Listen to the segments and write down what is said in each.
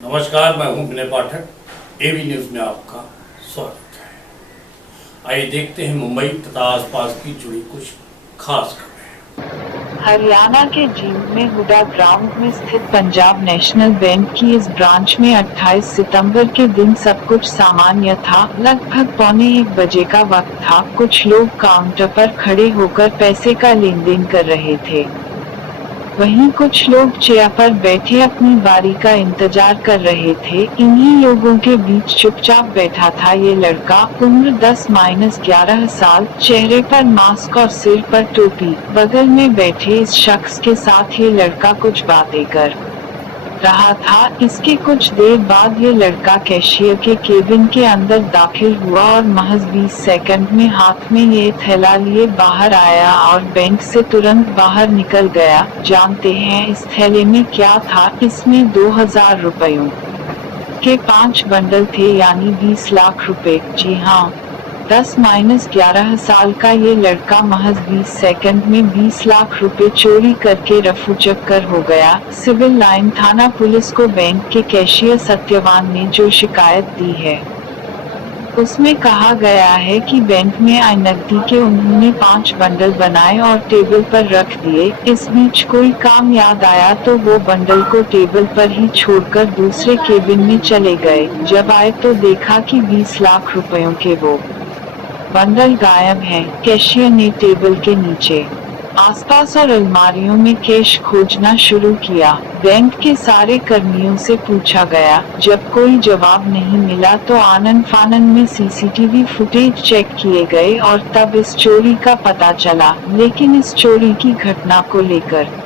नमस्कार, मैं हूं विनय पाठक। एबी न्यूज में आपका स्वागत है। आइए देखते हैं मुंबई तथा आसपास की जुड़ी कुछ खास खबरें। हरियाणा के जींद में हुडा ग्राउंड में स्थित पंजाब नेशनल बैंक की इस ब्रांच में 28 सितंबर के दिन सब कुछ सामान्य था। लगभग 1:45 बजे का वक्त था। कुछ लोग काउंटर पर खड़े होकर पैसे का लेन देन कर रहे थे। वहीं कुछ लोग चेयर पर बैठे अपनी बारी का इंतजार कर रहे थे। इन्हीं लोगों के बीच चुपचाप बैठा था ये लड़का। उम्र 10-11 साल, चेहरे पर मास्क और सिर पर टोपी। बगल में बैठे इस शख्स के साथ ये लड़का कुछ बातें कर रहा था। इसके कुछ देर बाद ये लड़का कैशियर के केबिन के अंदर दाखिल हुआ और महज 20 सेकंड में हाथ में ये थैला लिए बाहर आया और बैंक से तुरंत बाहर निकल गया। जानते हैं इस थैले में क्या था? इसमें 2000 रुपयों के 5 बंडल थे, यानी 20 लाख रुपए। जी हाँ, 10-11 साल का ये लड़का महज 20 सेकंड में 20 लाख रुपए चोरी करके रफूचक्कर हो गया। सिविल लाइन थाना पुलिस को बैंक के कैशियर सत्यवान ने जो शिकायत दी है, उसमें कहा गया है कि बैंक में आई नकदी के उन्होंने 5 बंडल बनाए और टेबल पर रख दिए। इस बीच कोई काम याद आया तो वो बंडल को टेबल पर ही छोड़कर दूसरे केबिन में चले गए। जब आए तो देखा कि 20 लाख रुपयों के वो बंडल गायब हैं। कैशियर ने टेबल के नीचे, आसपास और अलमारियों में कैश खोजना शुरू किया। बैंक के सारे कर्मियों से पूछा गया। जब कोई जवाब नहीं मिला तो आनन फानन में सीसीटीवी फुटेज चेक किए गए और तब इस चोरी का पता चला। लेकिन इस चोरी की घटना को लेकर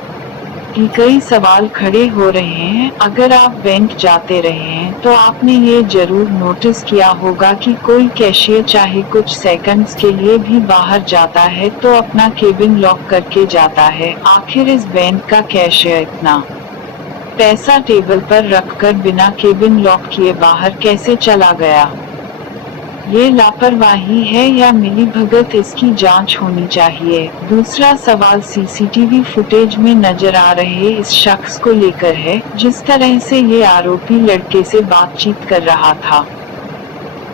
भी कई सवाल खड़े हो रहे हैं। अगर आप बैंक जाते रहे हैं तो आपने ये जरूर नोटिस किया होगा कि कोई कैशियर चाहे कुछ सेकंड्स के लिए भी बाहर जाता है तो अपना केबिन लॉक करके जाता है। आखिर इस बैंक का कैशियर इतना पैसा टेबल पर रखकर बिना केबिन लॉक किए बाहर कैसे चला गया? ये लापरवाही है या मिलीभगत? इसकी जांच होनी चाहिए। दूसरा सवाल सीसीटीवी फुटेज में नजर आ रहे इस शख्स को लेकर है। जिस तरह से ये आरोपी लड़के से बातचीत कर रहा था,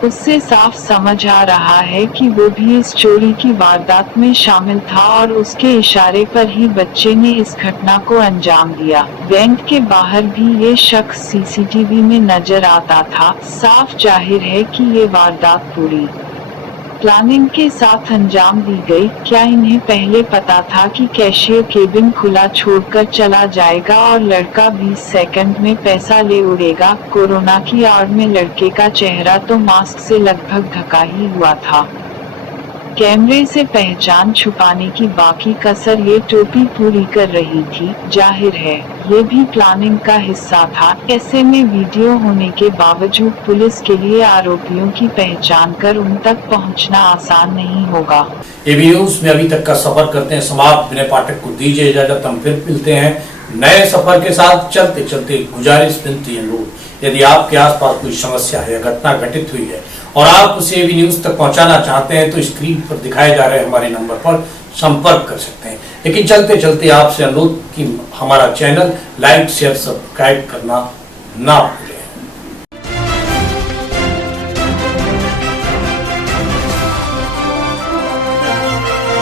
उससे साफ समझ आ रहा है कि वो भी इस चोरी की वारदात में शामिल था और उसके इशारे पर ही बच्चे ने इस घटना को अंजाम दिया। बैंक के बाहर भी ये शख्स सीसीटीवी में नजर आता था। साफ जाहिर है कि ये वारदात पूरी प्लानिंग के साथ अंजाम दी गई। क्या इन्हें पहले पता था कि कैशियर केबिन खुला छोड़कर चला जाएगा और लड़का 20 सेकंड में पैसा ले उड़ेगा? कोरोना की आड़ में लड़के का चेहरा तो मास्क से लगभग ढका ही हुआ था। कैमरे से पहचान छुपाने की बाकी कसर ये टोपी पूरी कर रही थी। जाहिर है ये भी प्लानिंग का हिस्सा था। ऐसे में वीडियो होने के बावजूद पुलिस के लिए आरोपियों की पहचान कर उन तक पहुंचना आसान नहीं होगा। एबी न्यूज में अभी तक का सफर करते हैं समाप्त। विनय पाठक को दीजिए इजाजत। हम फिर मिलते हैं नए सफर के साथ। चलते चलते गुजारिश, विनती, अनुरोध, यदि आपके आसपास कोई समस्या है या घटना घटित हुई है और आप उसे एबी न्यूज तक पहुंचाना चाहते हैं तो स्क्रीन पर दिखाए जा रहे हमारे नंबर पर संपर्क कर सकते हैं। लेकिन चलते चलते आपसे अनुरोध कि हमारा चैनल लाइक, शेयर, सब्सक्राइब करना ना भूलें।